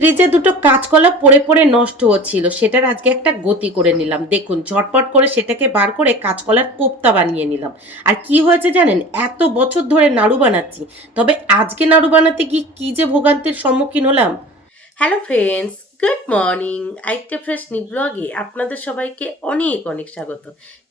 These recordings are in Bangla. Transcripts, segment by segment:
ফ্রিজে দুটো কাঁচকলা পড়ে পড়ে নষ্ট হচ্ছিল, সেটার আজকে একটা গতি করে নিলাম। দেখুন ঝটপট করে সেটাকে বার করে কাঁচকলার কোপ্তা বানিয়ে নিলাম। আর কি হয়েছে জানেন, এত বছর ধরে নাড়ু বানাচ্ছি, তবে আজকে নাড়ু বানাতে গিয়ে কি যে ভোগান্তির সম্মুখীন হলাম। Hello friends, good morning. আরেকটা ফ্রেশ নিউ ব্লগে আপনাদের সবাইকে অনেক অনেক স্বাগত।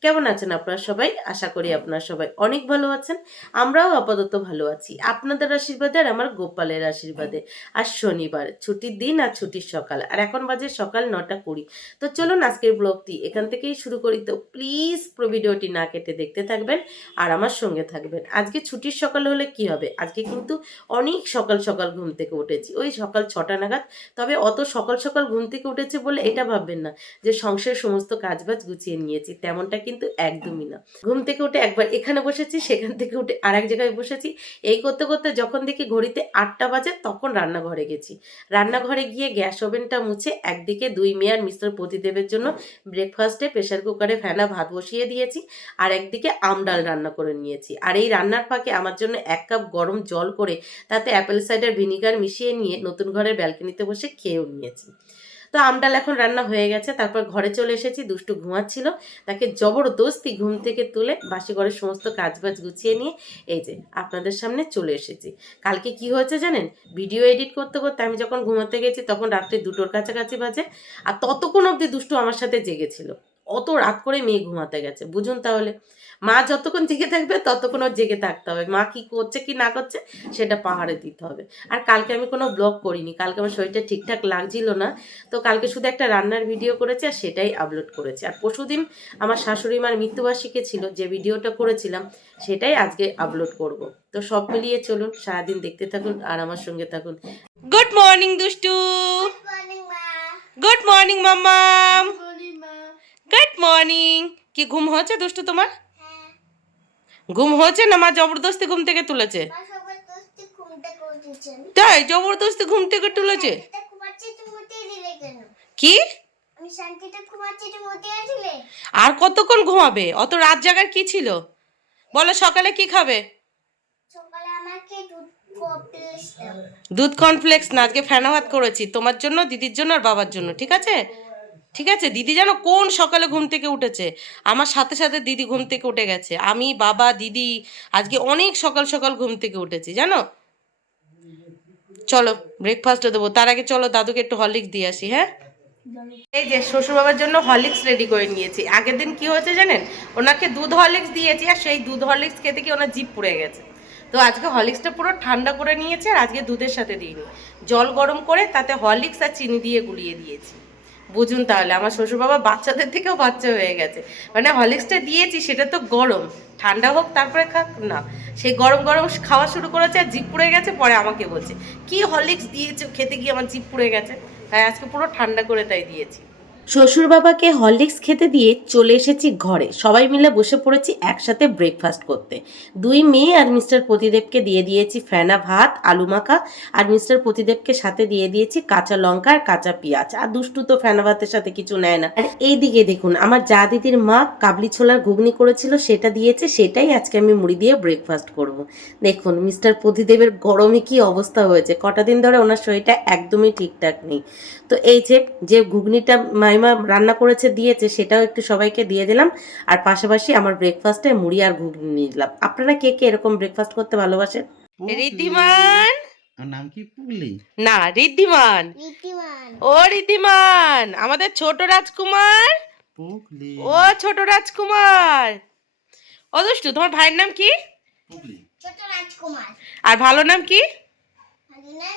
কেমন আছেন আপনারা সবাই? আশা করি আপনারা সবাই অনেক ভালো আছেন। আমরাও আপাতত ভালো আছি আপনাদের আশীর্বাদে আর আমার গোপালের আশীর্বাদে। আর শনিবার ছুটির দিন আর ছুটির সকাল, আর এখন বাজে সকাল 9:20। তো চলুন আজকের ব্লগটি এখান থেকেই শুরু করি। তো প্লিজ ভিডিওটি না কেটে দেখতে থাকবেন আর আমার সঙ্গে থাকবেন। আজকে ছুটির সকাল হলে কি হবে, আজকে কিন্তু অনেক সকাল সকাল ঘুম থেকে উঠেছি, ওই সকাল 6টা নাগাদ। তবে অত সকাল সকাল ঘুম থেকে উঠেছে বলে এটা ভাববেন না যে সংসারের সমস্ত কাজবাজ গুছিয়ে নিয়েছি, তেমনটা কিন্তু একদমই না। ঘুম থেকে উঠে একবার এখানে বসেছি, সেখান থেকে উঠে আর এক জায়গায় বসেছি। এই করতে করতে যখন দেখি ঘড়িতে 8টা বাজে, তখন রান্নাঘরে গেছি। রান্নাঘরে গিয়ে গ্যাস ওভেনটা মুছে একদিকে 2 মেয়ে আর মিস্টার প্রতিদেবের জন্য ব্রেকফাস্টে প্রেশার কুকারে ফেনা ভাত বসিয়ে দিয়েছি, আর একদিকে আমডাল রান্না করে নিয়েছি। আর এই রান্নার ফাঁকে আমার জন্য 1 কাপ গরম জল করে তাতে অ্যাপেল সাইডার ভিনিগার মিশিয়ে নিয়ে নতুন ঘরের ব্যালকনিতে বসে খেয়েও নিয়েছি। তো আমডাল এখন রান্না হয়ে গেছে। তারপর ঘরে চলে এসেছি, দুষ্টু ঘুমাচ্ছিল, তাকে জবরদস্তি ঘুম থেকে তুলে বাসি ঘরের সমস্ত কাজবাজ গুছিয়ে নিয়ে এই যে আপনাদের সামনে চলে এসেছি। কালকে কি হয়েছে জানেন, ভিডিও এডিট করতে করতে আমি যখন ঘুমাতে গেছি তখন রাত্রি 2টোর কাছাকাছি বাজে, আর ততক্ষণ অবধি দুষ্টু আমার সাথে জেগেছিল। অত রাত করে মেয়ে ঘুমাতে গেছে, বুঝুন তাহলে। মা যতক্ষণ জেগে থাকবে ততক্ষণ ওর জেগে থাকতে হবে, মা কি করছে কি না করছে সেটা পাহাড়ে দিতে হবে। আর কালকে আমি কোনো ব্লগ করিনি, কালকে আমার শরীরটা ঠিকঠাক লাগছিল না। তো কালকে শুধু একটা রান্নার ভিডিও করেছি আর সেটাই আপলোড করেছি। আর পরশুদিন আমার শাশুড়ি মার মৃত্যুবার্ষিকী ছিল, যে ভিডিওটা করেছিলাম সেটাই আজকে আপলোড করব। তো সব মিলিয়ে চলুন সারাদিন দেখতে থাকুন আর আমার সঙ্গে থাকুন। গুড মর্নিং দুষ্টু। গুড মর্নিং মাম্মাম। Good morning. কি ঘুম হয়েছে দুষ্টু তোমার? ঘুম হয়েছে না মা জবরদস্তি ঘুম থেকে তুলেছে? তাই জবরদস্তি ঘুম থেকে তুলেছে? কি আর কতক্ষণ ঘুমাবে? অত রাত জাগার কি ছিল বলো? সকালে কি খাবে? দুধ কর্নফ্লেক্স না, আজকে ফেনা ভাত করেছি তোমার জন্য, দিদির জন্য আর বাবার জন্য। ঠিক আছে ঠিক আছে। দিদি জানো কোন সকালে ঘুম থেকে উঠেছে? আমার সাথে সাথে দিদি ঘুম থেকে উঠে গেছে। আমি, বাবা, দিদি আজকে অনেক সকাল সকাল ঘুম থেকে উঠেছি জানো। চলো ব্রেকফাস্টও দেবো, তার আগে চলো দাদুকে একটু হরলিক্স দিয়ে আসি। হ্যাঁ, এই যে শ্বশুর বাবার জন্য হরলিক্স রেডি করে নিয়েছি। আগের দিন কি হয়েছে জানেন, ওনাকে দুধ হরলিক্স দিয়েছি আর সেই দুধ হরলিক্স খেতে গিয়ে ওনার জিভ পুড়ে গেছে। তো আজকে হরলিক্সটা পুরো ঠান্ডা করে নিয়েছে, আর আজকে দুধের সাথে দিইনি, জল গরম করে তাতে হরলিক্স আর চিনি দিয়ে গুলিয়ে দিয়েছি। বুঝুন তাহলে, আমার শ্বশুর বাবা বাচ্চাদের থেকেও বাচ্চা হয়ে গেছে। মানে হরলিক্সটা দিয়েছি সেটা তো গরম, ঠান্ডা হোক তারপরে খাক না, সেই গরম গরম খাওয়া শুরু করেছে আর জিভ পুড়ে গেছে। পরে আমাকে বলছে কি হরলিক্স দিয়েছো, খেতে গিয়ে আমার জিভ পুড়ে গেছে। তাই আজকে পুরো ঠান্ডা করে তাই দিয়েছি। শ্বশুর বাবাকে হরলিক্স খেতে দিয়ে চলে এসেছি ঘরে, সবাই মিলে বসে পড়েছি একসাথে ব্রেকফাস্ট করতে। 2 মেয়ে আর মিস্টার প্রতিদেবকে দিয়ে দিয়েছি ফেনা ভাত আলু মাখা, আর মিস্টার প্রতিদেবকে সাথে দিয়ে দিয়েছি কাঁচা লঙ্কা আর কাঁচা পেঁয়াজ। আর দুষ্টু তো ফেনা ভাতের সাথে কিছু নেয় না। আর এইদিকে দেখুন আমার যা দিদির মা কাবলি ছোলার ঘুগনি করেছিল সেটা দিয়েছে, সেটাই আজকে আমি মুড়ি দিয়ে ব্রেকফাস্ট করব। দেখুন মিস্টার প্রতিদেবের গরমে কি অবস্থা হয়েছে, কটা দিন ধরে ওনার শরীরটা একদমই ঠিকঠাক নেই। তো এই যে ঘুগনিটা মাইমা রান্না করেছে দিয়েছে, সেটাও একটু সবাইকে দিয়ে দিলাম। আর পাশাপাশি আমার ব্রেকফাস্টে মুড়ি আর ঘুগনি নিয়ে দিলাম। আপনারা কে কে এরকম ব্রেকফাস্ট করতে ভালোবাসেন? ঋদ্ধিমান নাম কি? পুগলি না, ঋদ্ধিমান। ও ঋদ্ধিমান, আমাদের ছোট রাজকুমার। পুগলি ও ছোট রাজকুমার। ও দুষ্টু, তোমার ভাইয়ের নাম কি? পুগলি ছোট রাজকুমার। আর ভালো নাম কি?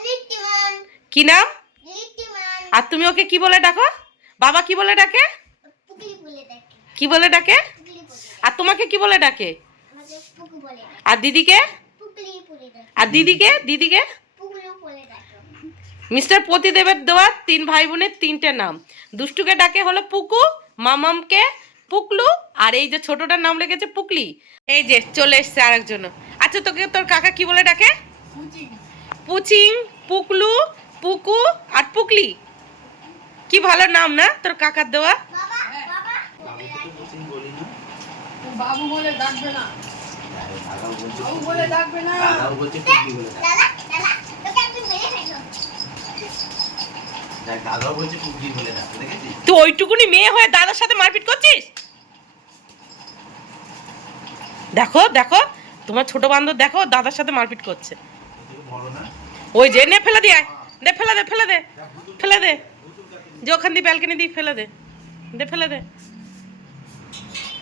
লিট্টিমান। কি নাম? লিট্টিমান। আর তুমি ওকে কি বলে ডাকো? বাবা কি বলে ডাকে? পুগলি বলে ডাকে। কি বলে ডাকে? পুগলি বলে ডাকে। আর তোমাকে কি বলে ডাকে? আমাদের পুগু বলে ডাকে। আর দিদিকে? পুগলি বলে ডাকে। আর দিদিকে? দিদিকে পুগলু বলে ডাকে। মিস্টার প্রতিদেবের দেওয়া 3 ভাই বোনের 3টে নাম। দুষ্টুকে ডাকে হলো পুকু, মামামকে পুকলু, আর এই যে ছোটটার নাম রেখেছে পুকলি। এই যে চলে এসছে আরেকজন। আচ্ছা তোকে তোর কাকা কি বলে ডাকে? পুচিং, পুকলু, পুকু আর পুকলি। কি ভালো নাম না তোর কাকার দেওয়া? বাবা বাবা বাবুকে তো বসে বলি না, বাবু বলে ডাকবে না, দাদাও বলছে বাবু বলে ডাকবে না। দাদাও বলছে পুগলি বলে ডাক। দাদা দাদা তোকে আমি মেরে ফেলবো। দেখ দাদাও বলছে পুগলি বলে ডাকে, দেখেছিস? তুই ওইটুকুনি মেয়ে হয়ে দাদার সাথে মারপিট করছিস? দেখো দেখো, তোমার ছোট বান্ধব দেখো দাদার সাথে মারপিট করছে। তোকে বলো না ওই যে নে ফেলে দিয়ে আয়, দে ফেলে দে ফেলে দে ফেলে দে, যে ওখান দিয়ে ব্যালকনি দিয়ে ফেলে দে, দে ফেলে দে,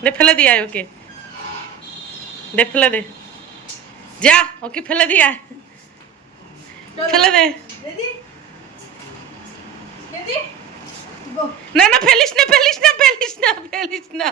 দে ফেলে দিয়ে আয় ওকে, দে ফেলে দে, যা ওকে ফেলে দিয়ে আয়, ফেলে দে। Ready ready go. না না ফেলিস না ফেলিস না ফেলিস না ফেলিস না।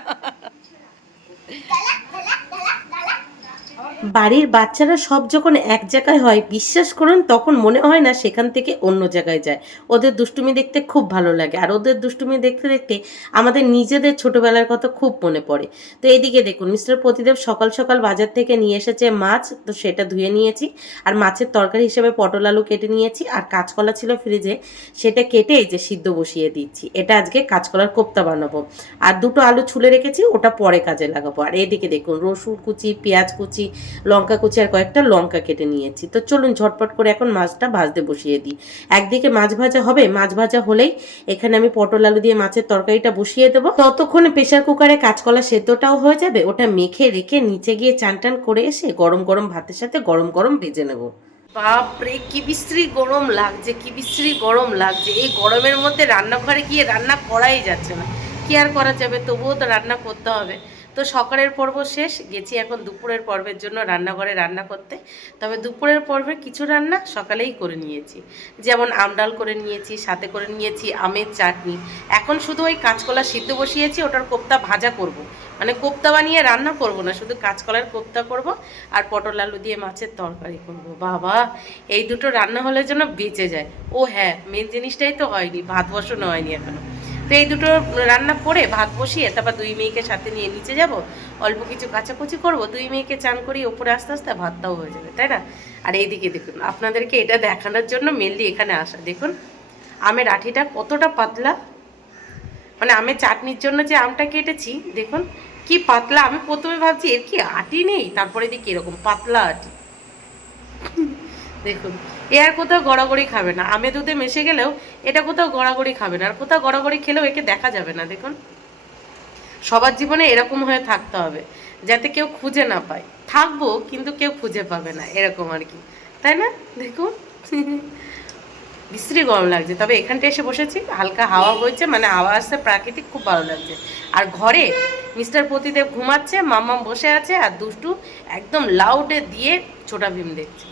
বাড়ির বাচ্চারা সব যখন এক জায়গায় হয়, বিশ্বাস করুন তখন মনে হয় না সেখান থেকে অন্য জায়গায় যায়। ওদের দুষ্টুমি দেখতে খুব ভালো লাগে, আর ওদের দুষ্টুমি দেখতে দেখতে আমাদের নিজেদের ছোটবেলার কথা খুব মনে পড়ে। তো এইদিকে দেখুন, মিস্টার প্রতিদেব সকাল সকাল বাজার থেকে নিয়ে এসেছে মাছ, তো সেটা ধুয়ে নিয়েছি। আর মাছের তরকারি হিসেবে পটল আলু কেটে নিয়েছি, আর কাঁচকলা ছিল ফ্রিজে, সেটা কেটে এই যে সিদ্ধ বসিয়ে দিচ্ছি। এটা আজকে কাঁচকলার কোপ্তা বানাবো। আর দুটো আলু ছুলে রেখেছি, ওটা পরে কাজে লাগাবো। আর এইদিকে দেখুন, রসুন কুচি, পেঁয়াজ কুচি, লঙ্কা কুচি আর কয়েকটা লঙ্কা কেটে নিয়েছি। তো চলুন ঝটপট করে এখন মাছটা ভাজতে বসিয়ে দিই। একদিকে মাছ ভাজা হবে, মাছ ভাজা হলেই এখানে আমি পটল আলু দিয়ে মাছের তরকারিটা বসিয়ে দেবো। ততক্ষণে প্রেশার কুকারে কাঁচকলা সেদ্ধটাও হয়ে যাবে, ওটা মেখে রেখে নিচে গিয়ে চান টান করে এসে গরম গরম ভাতের সাথে গরম গরম ভেজে নেব। বাপরে কি বিশ্রী গরম লাগছে, কি বিশ্রী গরম লাগছে। এই গরমের মধ্যে রান্নাঘরে গিয়ে রান্না করাই যাচ্ছে না। কি আর করা যাবে, তবুও তো রান্না করতে হবে। তো সকালের পর্ব শেষ, গেছি এখন দুপুরের পর্বের জন্য রান্নাঘরে রান্না করতে। তবে দুপুরের পর্বের কিছু রান্না সকালেই করে নিয়েছি, যেমন আমডাল করে নিয়েছি, সাথে করে নিয়েছি আমের চাটনি। এখন শুধু ওই কাঁচকলা সিদ্ধ বসিয়েছি, ওটার কোপ্তা ভাজা করব। মানে কোপ্তা বানিয়ে রান্না করব না, শুধু কাঁচকলার কোপ্তা করব আর পটল আলু দিয়ে মাছের তরকারি করব। বাবা, এই দুটো রান্না হলে যেন বেঁচে যায়। ও হ্যাঁ, মেন জিনিসটাই তো হয়নি, ভাত বসানো হয়নি এখনো। তো এই দুটো রান্না করে ভাত বসিয়ে তারপর দুই মেয়েকে সাথে নিয়ে নিচে যাব, অল্প কিছু কাচাকুচি করব, দুই মেয়েকে চান করিয়ে ওপরে আস্তে আস্তে ভাতটাও হয়ে যাবে, তাই না? আর এইদিকে দেখুন, আপনাদেরকে এটা দেখানোর জন্য মেনলি এখানে আসা। দেখুন আমের আঠিটা কতটা পাতলা, মানে আমের চাটনির জন্য যে আমটা কেটেছি দেখুন কি পাতলা। আমি প্রথমে ভাবছি এর কি আটি নেই, তারপরে দেখি এরকম পাতলা আটি। দেখুন, এ আর কোথাও গড়াগড়ি খাবে না, আমে দুধে মিশে গেলেও এটা কোথাও গড়াগড়ি খাবে না, আর কোথাও গড়াগড়ি খেলেও একে দেখা যাবে না। দেখুন, সবার জীবনে এরকম হয়ে থাকতে হবে যাতে কেউ খুঁজে না পায়। থাকবো কিন্তু কেউ খুঁজে পাবে না, এরকম আর কি, তাই না? দেখুন বিশ্রী গরম লাগছে, তবে এখানটা এসে বসেছি, হালকা হাওয়া বইছে, মানে হাওয়া আসছে প্রাকৃতিক, খুব ভালো লাগছে। আর ঘরে মিস্টার প্রতিদেব ঘুমাচ্ছে, মাম্মাম বসে আছে, আর দুষ্টু একদম লাউডে দিয়ে ছোটা ভীম দেখছে।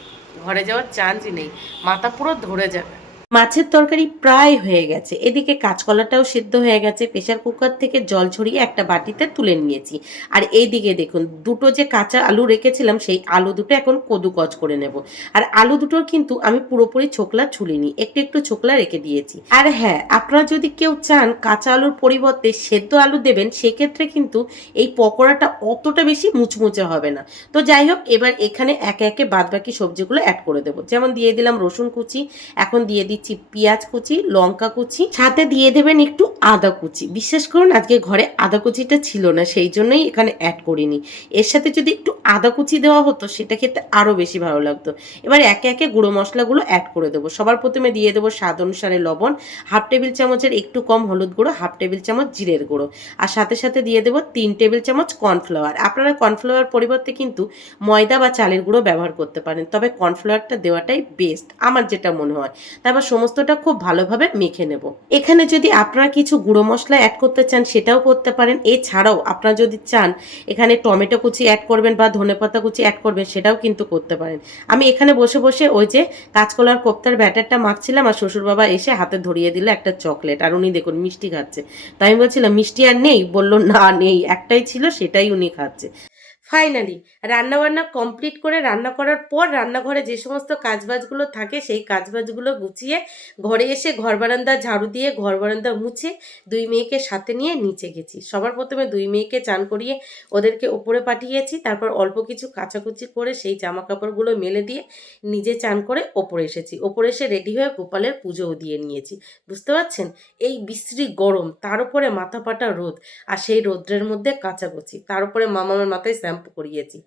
ঘরে যাওয়ার চান্সই নেই, মাথা পুরো ধরে যাবে। মাছের তরকারি প্রায় হয়ে গেছে, এদিকে কাঁচকলাটাও সিদ্ধ হয়ে গেছে। প্রেশার কুকার থেকে জল ঝরিয়ে একটা বাটিতে তুলে নিয়েছি। আর এইদিকে দেখুন, দুটো যে কাঁচা আলু রেখেছিলাম, সেই আলু দুটো এখন কদুকচ করে নেব। আর আলু দুটোর কিন্তু আমি পুরোপুরি ছোকলা ছুলিনি, একটু একটু ছোকলা রেখে দিয়েছি। আর হ্যাঁ, আপনারা যদি কেউ চান কাঁচা আলুর পরিবর্তে সেদ্ধ আলু দেবেন, সেক্ষেত্রে কিন্তু এই পকোড়াটা অতটা বেশি মুচমুচে হবে না। তো যাই হোক, এবার এখানে একে একে বাদবাকি সবজিগুলো অ্যাড করে দেবো। যেমন দিয়ে দিলাম রসুন কুচি, এখন দিয়ে দিচ্ছি পেঁয়াজ কুচি, লঙ্কা কুচি, সাথে দিয়ে দেবেন একটু আদা কুচি। বিশ্বাস করুন আজকে ঘরে আদা কুচিটা ছিল না, সেই জন্যই এখানে অ্যাড করিনি। এর সাথে যদি একটু আদা কুচি দেওয়া হতো, সেটা খেতে আরও বেশি ভালো লাগতো। এবার একে একে গুঁড়ো মশলাগুলো অ্যাড করে দেবো। সবার প্রথমে দিয়ে দেবো স্বাদ অনুসারে লবণ, হাফ টেবিল চামচের একটু কম হলুদ গুঁড়ো, হাফ টেবিল চামচ জিরের গুঁড়ো, আর সাথে সাথে দিয়ে দেবো 3 টেবিল চামচ কর্নফ্লাওয়ার। আপনারা কর্নফ্লাওয়ার পরিবর্তে কিন্তু ময়দা বা চালের গুঁড়ো ব্যবহার করতে পারেন, তবে কর্নফ্লাওয়ারটা দেওয়াটাই বেস্ট আমার যেটা মনে হয়। তারপর সমস্তটা খুব ভালোভাবে মেখে নেব। এখানে যদি আপনারা কিছু গুঁড়ো মশলা অ্যাড করতে চান, সেটাও করতে পারেন। এছাড়াও আপনারা যদি চান এখানে টমেটো কুচি অ্যাড করবেন বা ধনেপাতা কুচি অ্যাড করবেন, সেটাও কিন্তু করতে পারেন। আমি এখানে বসে বসে ওই যে কাঁচকলার কোপ্তার ব্যাটারটা মাখছিলাম, আর শ্বশুরবাবা এসে হাতে ধরিয়ে দিল একটা চকলেট, আর উনি দেখুন মিষ্টি খাচ্ছে। তাই আমি বলছিলাম মিষ্টি আর নেই, বললো না নেই, একটাই ছিল, সেটাই উনি খাচ্ছে। ফাইনালি রান্নাবান্না কমপ্লিট করে, রান্না করার পর রান্নাঘরে যে সমস্ত কাজবাজগুলো থাকে, সেই কাজবাজগুলো গুছিয়ে ঘরে এসে ঘর বারান্দা ঝাড়ু দিয়ে ঘর বারান্দা মুছে দুই মেয়েকে সাথে নিয়ে নিচে গেছি। সবার প্রথমে দুই মেয়েকে চান করিয়ে ওদেরকে ওপরে পাঠিয়েছি, তারপর অল্প কিছু কাচাকুচি করে সেই জামা কাপড়গুলো মেলে দিয়ে নিজে চান করে ওপরে এসেছি। ওপরে এসে রেডি হয়ে গোপালের পুজোও দিয়ে নিয়েছি। বুঝতে পারছেন, এই বিশ্রী গরম, তার উপরে মাথা পাটা রোদ, আর সেই রোদ্রের মধ্যে কাচাকুচি, তার উপরে মামার মাথায় শ্যাম্পু শ্যাম্পু করিয়েছি,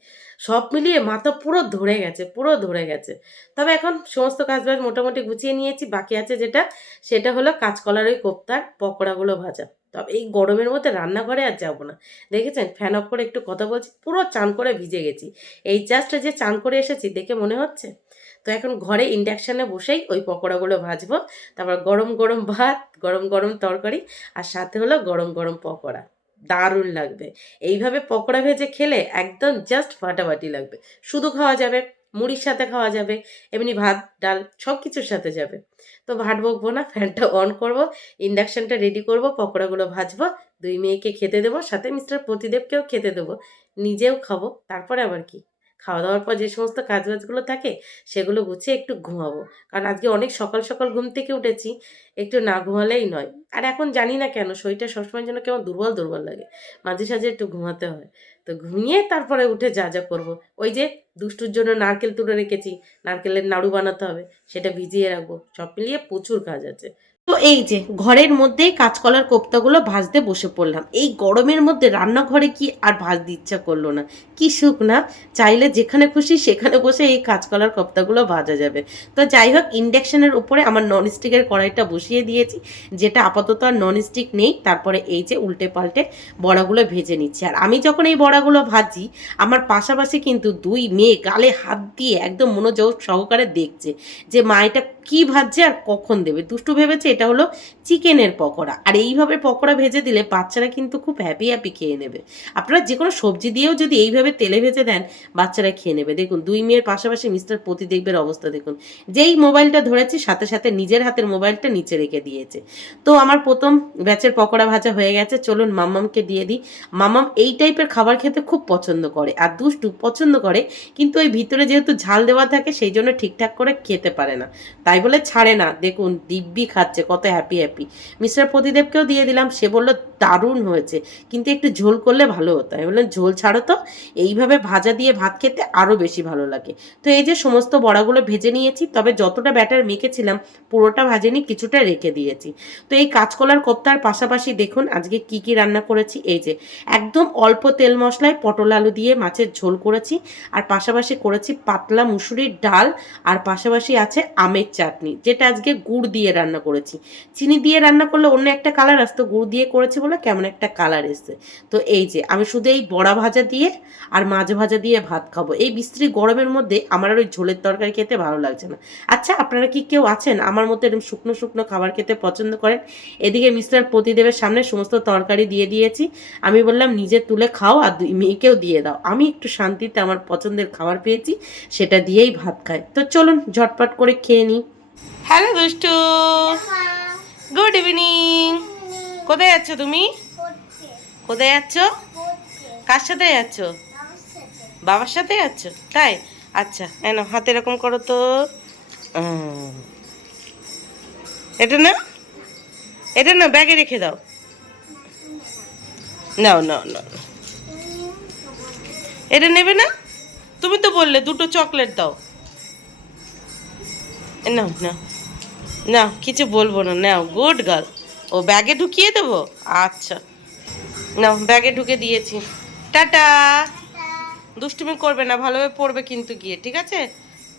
সব মিলিয়ে মাথা পুরো ধরে গেছে, পুরো ধরে গেছে। তবে এখন সমস্ত কাজবাজ মোটামুটি গুছিয়ে নিয়েছি, বাকি আছে যেটা, সেটা হলো কাঁচকলার ওই কোপ্তার পকোড়াগুলো ভাজা। তবে এই গরমের মধ্যে রান্নাঘরে আর যাবো না, দেখেছেন ফ্যান অফ করে একটু কথা বলছি, পুরো চান করে ভিজে গেছি। এই জাস্ট যে চান করে এসেছি দেখে মনে হচ্ছে। তো এখন ঘরে ইন্ডাকশানে বসেই ওই পকোড়াগুলো ভাজবো, তারপর গরম গরম ভাত, গরম গরম তরকারি, আর সাথে হলো গরম গরম পকোড়া। দারুণ লাগবে। এইভাবে পকোড়া ভেজে খেলে একদম জাস্ট ফাটাফাটি লাগবে। শুধু খাওয়া যাবে, মুড়ির সাথে খাওয়া যাবে, এমনি ভাত ডাল সব কিছুর সাথে যাবে। তো ভাত বকবো না, ফ্যানটা অন করব, ইন্ডাকশানটা রেডি করব, পকোড়াগুলো ভাজবো, দুই মেয়েকে খেতে দেবো, সাথে মিস্টার প্রতিদেবকেও খেতে দেবো, নিজেও খাবো। তারপরে আবার কি, খাওয়া দাওয়ার পর যে সমস্ত কাজবাজগুলো থাকে সেগুলো গুছিয়ে একটু ঘুমাবো। কারণ আজকে অনেক সকাল সকাল ঘুম থেকে উঠেছি, একটু না ঘুমালেই নয়। আর এখন জানি না কেন শরীরটা সবসময় যেন কেমন দুর্বল দুর্বল লাগে, মাঝে সাঝে একটু ঘুমাতে হয়। তো ঘুমিয়ে তারপরে উঠে যা যা করবো, ওই যে দুষ্টুর জন্য নারকেল তুলে রেখেছি, নারকেলের নাড়ু বানাতে হবে, সেটা ভিজিয়ে রাখবো, সব মিলিয়ে প্রচুর কাজ আছে। তো এই যে ঘরের মধ্যেই কাঁচকলার কোপ্তাগুলো ভাজতে বসে পড়লাম। এই গরমের মধ্যে রান্নাঘরে কি আর ভাজতে ইচ্ছা করলো না, কি সুখ না, চাইলে যেখানে খুশি সেখানে বসে এই কাঁচকলার কোপ্তাগুলো ভাজা যাবে। তো যাই হোক, ইন্ডাকশনের উপরে আমার ননস্টিকের কড়াইটা বসিয়ে দিয়েছি, যেটা আপাতত আর ননস্টিক নেই। তারপরে এই যে উল্টে পাল্টে বড়াগুলো ভেজে নিচ্ছি। আর আমি যখন এই বড়াগুলো ভাজি, আমার পাশাপাশি কিন্তু দুই মেয়ে গালে হাত দিয়ে একদম মনোযোগ সহকারে দেখছে যে মা এটা কি ভাজছে আর কখন দেবে। দুষ্টু ভেবেছে এটা হলো চিকেনের পকোড়া। আর এইভাবে পকোড়া ভেজে দিলে বাচ্চারা কিন্তু খুব হ্যাপি হ্যাপি খেয়ে নেবে। আপনারা যে কোনো সবজি দিয়েও যদি এইভাবে তেলে ভেজে দেন, বাচ্চারা খেয়ে নেবে। দেখুন দুই মেয়ের পাশাপাশি মিস্টার প্রতিদেবের অবস্থা দেখুন, যেই মোবাইলটা ধরেছি সাথে সাথে নিজের হাতের মোবাইলটা নিচে রেখে দিয়েছে। তো আমার প্রথম ব্যাচের পকোড়া ভাজা হয়ে গেছে, চলুন মাম্মামকে দিয়ে দিই। মাম্মাম এই টাইপের খাবার খেতে খুব পছন্দ করে, আর দুষ্টু পছন্দ করে, কিন্তু ওই ভিতরে যেহেতু ঝাল দেওয়া থাকে সেই জন্য ঠিকঠাক করে খেতে পারে না, তাই বলে ছাড়ে না। দেখুন দিব্যি খাচ্ছে, কত হ্যাপি হ্যাপি। মিস্টার প্রতিদেবকেও দিয়ে দিলাম, সে বললো দারুণ হয়েছে, কিন্তু একটু ঝোল করলে ভালো হতো। আমি বললাম ঝোল ছাড়ো তো, এইভাবে ভাজা দিয়ে ভাত খেতে আরও বেশি ভালো লাগে। তো এই যে সমস্ত বড়াগুলো ভেজে নিয়েছি, তবে যতটা ব্যাটার মেখেছিলাম পুরোটা ভাজেনি, কিছুটা রেখে দিয়েছি। তো এই কাঁচকলার কোপ্তার পাশাপাশি দেখুন আজকে কি কি রান্না করেছি। এই যে একদম অল্প তেল মশলায় পটল আলু দিয়ে মাছের ঝোল করেছি, আর পাশাপাশি করেছি পাতলা মুসুরির ডাল, আর পাশাপাশি আছে আমের চাটনি, যেটা আজকে গুড় দিয়ে রান্না করেছি। চিনি দিয়ে রান্না করলে অন্য একটা কালার আসতো, গুড় দিয়ে করেছি বলে কেমন একটা কালার এসছে। তো এই যে আমি শুধু এই বড়া ভাজা দিয়ে আর মাছ ভাজা দিয়ে ভাত খাবো। এই বিশ্রী গরমের মধ্যে আমার আর ওই ঝোলের তরকারি খেতে ভালো লাগছে না। আচ্ছা আপনারা কি কেউ আছেন আমার মধ্যে এরকম শুকনো শুকনো খাবার খেতে পছন্দ করেন? এদিকে মিস্টার প্রতিদেবের সামনে সমস্ত তরকারি দিয়ে দিয়েছি, আমি বললাম নিজে তুলে খাও আর দুই মেয়েকেও দিয়ে দাও, আমি একটু শান্তিতে আমার পছন্দের খাবার পেয়েছি, সেটা দিয়েই ভাত খাই। তো চলুন ঝটপট করে খেয়ে নিই। হ্যালো দুষ্টু, গুড ইভিনিং। কোথায় যাচ্ছ তুমি? কোথায় যাচ্ছ? কার সাথে যাচ্ছ? বাবার সাথে যাচ্ছ? তাই? আচ্ছা এনো হাতে এরকম করো তো, এটা না, এটা না, ব্যাগে রেখে দাও। নাও নাও নাও, এটা নেবে না? তুমি তো বললে দুটো চকলেট দাও। নাও নাও নাও, কিছু বলবো না, নাও, গুড গার্ল। ও ব্যাগে ঢুকিয়ে দেবো? আচ্ছা নাও, ব্যাগে ঢুকে দিয়েছি। টাটা। দুষ্টুমি করবে না, ভালোভাবে পড়বে কিন্তু গিয়ে, ঠিক আছে?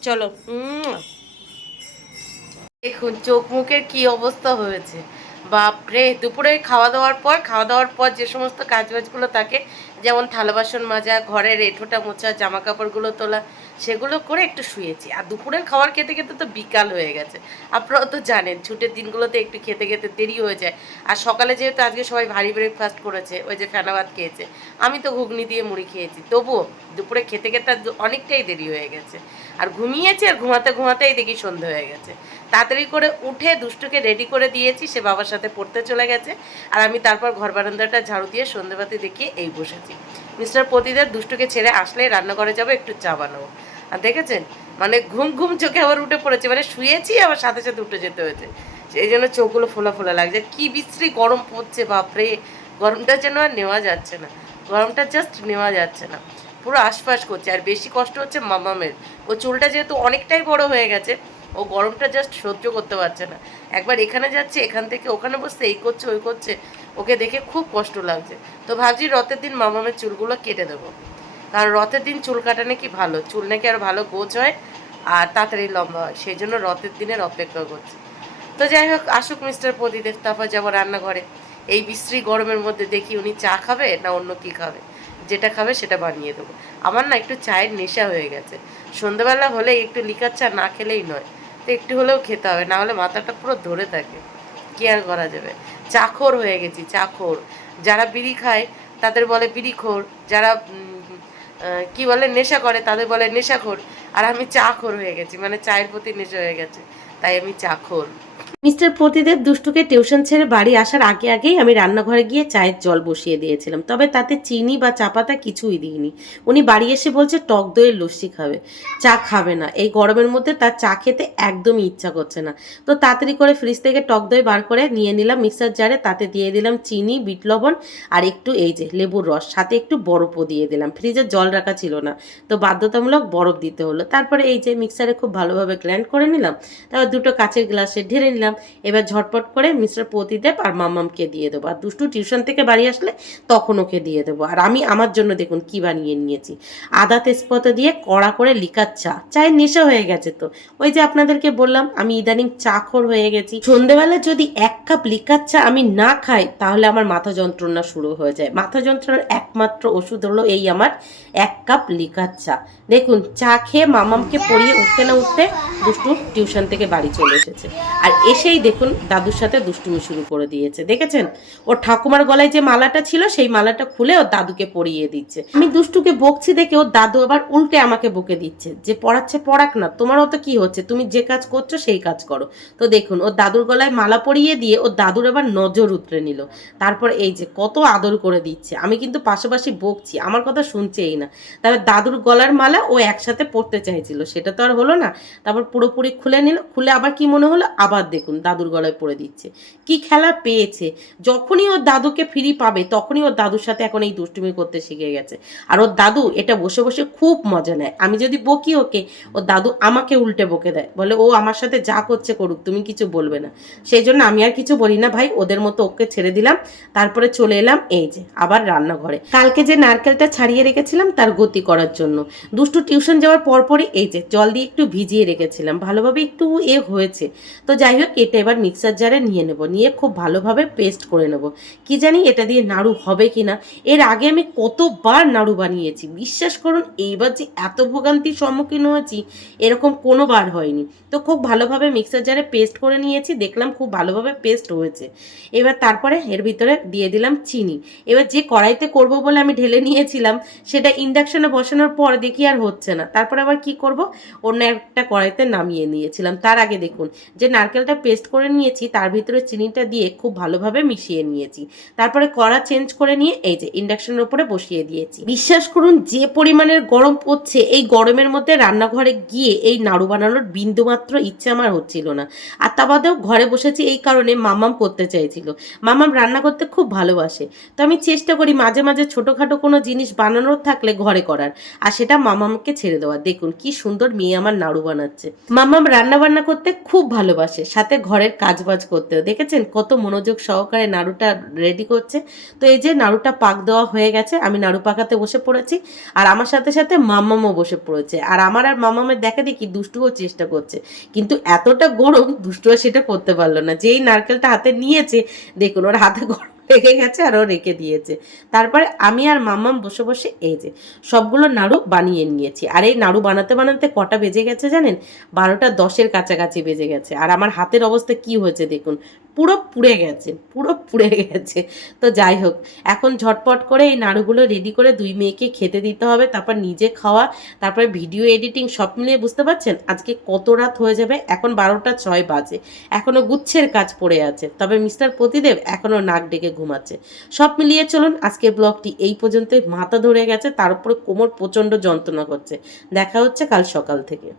চলো। দেখুন চোখ মুখের কি অবস্থা হয়েছে, বাপরে। দুপুরে খাওয়া দাওয়ার পর যে সমস্ত কাজবাজগুলো থাকে, যেমন থালা বাসন মাজা, ঘরের এঁঠোটা মোছা, জামা কাপড়গুলো তোলা, সেগুলো করে একটু শুয়েছি। আর দুপুরের খাবার খেতে খেতে তো বিকাল হয়ে গেছে। আপনারাও তো জানেন ছুটির দিনগুলোতে একটু খেতে খেতে দেরি হয়ে যায়। আর সকালে যেহেতু আজকে সবাই ভারী ব্রেকফাস্ট করেছে, ওই যে ফেনা ভাত খেয়েছে, আমি তো ঘুগনি দিয়ে মুড়ি খেয়েছি, তবুও দুপুরে খেতে খেতে অনেকটাই দেরি হয়ে গেছে। আর ঘুমিয়েছি, আর ঘুমাতে ঘুমাতেই দেখি সন্ধে হয়ে গেছে। তাড়াতাড়ি করে উঠে দুষ্টুকে রেডি করে দিয়েছি, সে বাবার সাথে পড়তে চলে গেছে। আর আমি তারপর ঘর বারান্দাটা ঝাড়ু দিয়ে সন্ধেবাতি দেখিয়ে এই বসেছি। মিস্টার প্রতিদেব দুষ্টুকে ছেড়ে আসলে রান্নাঘরে যাবো, একটু চা বানাবো। আর দেখেছেন মানে ঘুম ঘুম চোখে আবার উঠে পড়েছে, মানে শুয়েছি আবার সাথে সাথে উঠে যেতে হয়েছে, সেই জন্য চোখগুলো ফোলা ফোলা লাগছে। কি বিশ্রী গরম পড়ছে, বাপরে। গরমটা যেন আর নেওয়া যাচ্ছে না, গরমটা জাস্ট নেওয়া যাচ্ছে না, পুরো আশপাশ করছে। আর বেশি কষ্ট হচ্ছে মামামের, ও চুলটা যেহেতু অনেকটাই বড় হয়ে গেছে, ও গরমটা জাস্ট সহ্য করতে পারছে না। একবার এখানে যাচ্ছে, এখান থেকে ওখানে বসতে, এই করছে ওই করছে, ওকে দেখে খুব কষ্ট লাগছে। তো ভাবছি রথের দিন মামামের চুলগুলো কেটে দেবো। কারণ রথের দিন চুল কাটা নাকি ভালো, চুল নাকি আর ভালো গোছ হয় আর তাড়াতাড়ি লম্বা হয়, সেই জন্য রথের দিনের অপেক্ষা করছি। তো যাই হোক, আসুক মিস্টার প্রদীপ, তারপর যাবো রান্নাঘরে। এই বিশ্রী গরমের মধ্যে দেখি উনি চা খাবে না অন্য কি খাবে, যেটা খাবে সেটা বানিয়ে দেবো। আমার না একটু চায়ের নেশা হয়ে গেছে, সন্ধ্যাবেলা হলে একটু লিকার চা না খেলেই নয়, তো একটু হলেও খেতে হবে, না হলে মাথাটা পুরো ধরে থাকে। কি আর করা যাবে, চাখোর হয়ে গেছি, চাখোর। যারা বিড়ি খায় তাদের বলে বিড়িখোর, যারা কি বলে নেশা করে তাদের বলে নেশাখোর, আর আমি চাখোর হয়ে গেছি, মানে চায়ের প্রতি নেশা হয়ে গেছে, তাই আমি চাখোর। মিস্টার প্রতিদেব দুষ্টুকে টিউশন ছেড়ে বাড়ি আসার আগে আগেই আমি রান্নাঘরে গিয়ে চায়ের জল বসিয়ে দিয়েছিলাম, তবে তাতে চিনি বা চা পাতা কিছুই দিইনি। উনি বাড়ি এসে বলছে টক দইয়ের লস্যি খাবে, চা খাবে না। এই গরমের মধ্যে তার চা খেতে একদমই ইচ্ছা করছে না। তো তাড়াতাড়ি করে ফ্রিজ থেকে টক দই বার করে নিয়ে নিলাম মিক্সার জারে, তাতে দিয়ে দিলাম চিনি, বিট লবণ আর একটু এই যে লেবুর রস, সাথে একটু বরফও দিয়ে দিলাম। ফ্রিজে জল রাখা ছিল না, তো বাধ্যতামূলক বরফ দিতে হলো। তারপরে এই যে মিক্সারে খুব ভালোভাবে গ্রাইন্ড করে নিলাম, তারপর দুটো কাচের গ্লাসে ঢেলে নিলাম। এবার ঝটপট করে মিস্টার প্রতিদেব আর মাম্মামকে দিয়ে দেবো, আর দুষ্টু টিউশন থেকে বাড়ি আসলে তখন ওকে দিয়ে দেবো। আর আমি আমার জন্য দেখুন কি বানিয়ে নিয়েছি, আদা তেজপাতা দিয়ে কড়া করে লিকার চা। চায়ের নেশা হয়ে গেছে, তো ওই যে আপনাদেরকে বললাম আমি ইদানিং চাখোর হয়ে গেছি। সন্ধেবেলা যদি 1 কাপ লিকার চা আমি না খাই তাহলে আমার মাথা যন্ত্রণা শুরু হয়ে যায়। মাথা যন্ত্রণার একমাত্র ওষুধ হলো এই আমার 1 কাপ লিকার চা। দেখুন চা খেয়ে মামামকে পড়িয়ে উঠতে না উঠতে দুষ্টু টিউশন থেকে বাড়ি চলে এসেছে, আর এসেই দেখুন দাদুর সাথে দুষ্টুমি শুরু করে দিয়েছে। দেখেছেন, ওর ঠাকুমার গলায় যে মালাটা ছিল সেই মালাটা খুলে ওর দাদুকে পরিয়ে দিচ্ছে। আমি দুষ্টুকে বকছি দেখে ওর দাদু আবার উল্টে আমাকে বকে দিচ্ছে যে পড়াচ্ছে পড়াক না, তোমারও তো কি হচ্ছে, তুমি যে কাজ করছো সেই কাজ করো। তো দেখুন ওর দাদুর গলায় মালা পরিয়ে দিয়ে ওর দাদুর এবার নজর উতরে নিল। তারপর এই যে কত আদর করে দিচ্ছে, আমি কিন্তু পাশাপাশি বকছি, আমার কথা শুনছেই না। তারপর দাদুর গলার মালা ও একসাথে পড়তে চাইছিল, সেটা তো আর হলো না। তারপর পুরোপুরি খুলে নিল, খুলে আবার কি মনে হলো, আবার দেখুন দাদুর গলায় পড়ে দিচ্ছে। কি খেলা পেয়েছে, যখনই ওর দাদুকে ফ্রি পাবে তখনই ওর দাদুর সাথে এখন এই দুষ্টুমি করতে শিখে গেছে। আর ওর দাদু এটা বসে বসে খুব মজা নেয়। আমি যদি বকি ওকে, ওর দাদু আমাকে উল্টে বকে দেয়, বলে ও আমার সাথে যা করছে করুক, তুমি কিছু বলবে না। সেই জন্য আমি আর কিছু বলি না ভাই, ওদের মতো ওকে ছেড়ে দিলাম। তারপরে চলে এলাম এই যে আবার রান্নাঘরে, কালকে যে নারকেলটা ছাড়িয়ে রেখেছিলাম তার গতি করার জন্য। দুষ্টু টিউশন যাওয়ার পরপরই এই যে জল দিয়ে একটু ভিজিয়ে রেখেছিলাম, ভালোভাবে একটু হয়েছে। তো যাই হোক, এটা এবার মিক্সার জারে নিয়ে নেব, নিয়ে খুব ভালোভাবে পেস্ট করে নেব। কি জানি এটা দিয়ে নাড়ু হবে কিনা, এর আগে আমি কতবার নাড়ু বানিয়েছি, বিশ্বাস করুন এইবার যে এত ভোগান্তির সম্মুখীন হয়েছি এরকম কোনোবার হয়নি। তো খুব ভালোভাবে মিক্সার জারে পেস্ট করে নিয়েছি, দেখলাম খুব ভালোভাবে পেস্ট হয়েছে। এবার তারপরে এর ভিতরে দিয়ে দিলাম চিনি। এবার যে কড়াইতে করব বলে আমি ঢেলে নিয়েছিলাম সেটা ইন্ডাকশনে বসানোর পর দেখি আর হচ্ছে না। তারপরে আবার কি করব, অন্য একটা কড়াইতে নামিয়ে নিয়েছিলাম। তার আগে দেখুন যে নারকেলটা পেস্ট করে নিয়েছি তার ভিতরে চিনিটা দিয়ে খুব ভালোভাবে মিশিয়ে নিয়েছি। তারপরে কড়া চেঞ্জ করে নিয়ে এই যে ইন্ডাকশনের উপরে বসিয়ে দিয়েছি। বিশ্বাস করুন যে পরিমাণের গরম পড়ছে, এই গরমের মধ্যে রান্নাঘরে গিয়ে এই নাড়ু বানানোর বিন্দুমাত্র ইচ্ছে আমার হচ্ছিল না। আর তা বাদেও ঘরে বসেছি এই কারণে মামাম করতে চাইছিল। মামাম রান্না করতে খুব ভালোবাসে, তো আমি চেষ্টা করি মাঝে মাঝে ছোটোখাটো কোনো জিনিস বানানোর থাকলে ঘরে করার, আর সেটা মামামকে ছেড়ে দেওয়া। দেখুন কি সুন্দর মেয়ে আমার নাড়ু বানাচ্ছে। মামাম রান্না বান্না করতে খুব ভালোবাসে, সাথে ঘরের কাজবাজ করতেও। দেখেছেন কত মনোযোগ সহকারে নাড়ুটা রেডি করছে। তো এই যে নাড়ুটা পাক দেওয়া হয়ে গেছে, আমি নাড়ু পাকাতে বসে পড়েছি, আর আমার সাথে সাথে মামামও বসে পড়েছে। আর আমার আর মামামের দেখা দেখি দুষ্টুও চেষ্টা করছে, কিন্তু এতটা গরম দুষ্টুও সেটা করতে পারলো না। যেই নারকেলটা হাতে নিয়েছে দেখুন ওর হাতে গরম লেগে গেছে আর ও রেখে দিয়েছে। তারপরে আমি আর মাম্মাম বসে বসে এই যে সবগুলো নাড়ু বানিয়ে নিয়েছি। আর এই নাড়ু বানাতে বানাতে কটা বেজে গেছে জানেন, 12টা 10-এর কাছাকাছি বেজে গেছে। আর আমার হাতের অবস্থা কি হয়েছে দেখুন, পুরো পুড়ে গেছে, পুরো পুড়ে গেছে। তো যাই হোক, এখন ঝটপট করে এই নাড়ুগুলো রেডি করে 2 মেয়েকে খেতে দিতে হবে, তারপর নিজে খাওয়া, তারপরে ভিডিও এডিটিং, সব মিলিয়ে বুঝতে পারছেন আজকে কত রাত হয়ে যাবে। এখন 12টা 6 বাজে, এখনো গুচ্ছের কাজ পড়ে আছে। তবে মিস্টার প্রতিদেব এখনো নাক ডেকে ঘুমাচ্ছে। সব মিলিয়ে চলুন আজকের ব্লগটি এই পর্যন্তই। মাথা ধরে গেছে, তার উপরে কোমর প্রচণ্ড যন্ত্রণা করছে। দেখা হচ্ছে কাল সকাল থেকে।